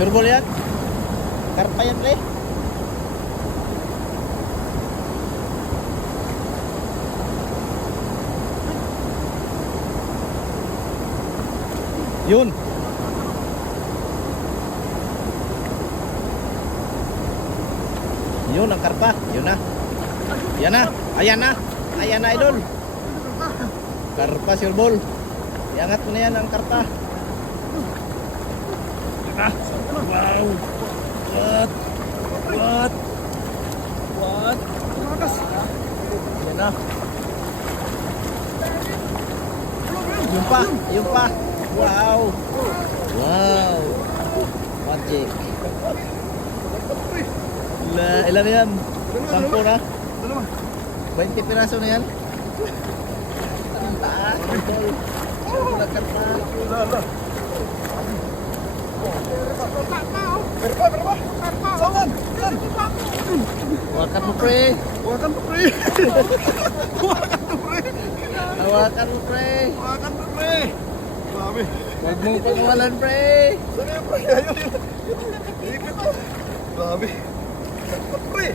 Sureball yan? Karpa yan, pre? Yun. Yun ang karpa. Yun na. Yan na. Ayan na. Ayan na, idol. Karpa, sureball. Iangat mo na yan ang karpa. Wow. What? What? What? Yan na. Yung pa. Yung pa. Wow. Wow. Magic. Ilan na yan? 10 na? 20 piraso na yan? Anong taas? Nagkat na. Hawakan mo, pre. Hawakan mo, pre. Hawakan mo, pre. Hawakan mo, pre. Hawakan mo, pre. Grabe. Huwag mong pagawalan, pre. Sabi mo, pre. Ayun. Ipit mo. Grabe. Pre.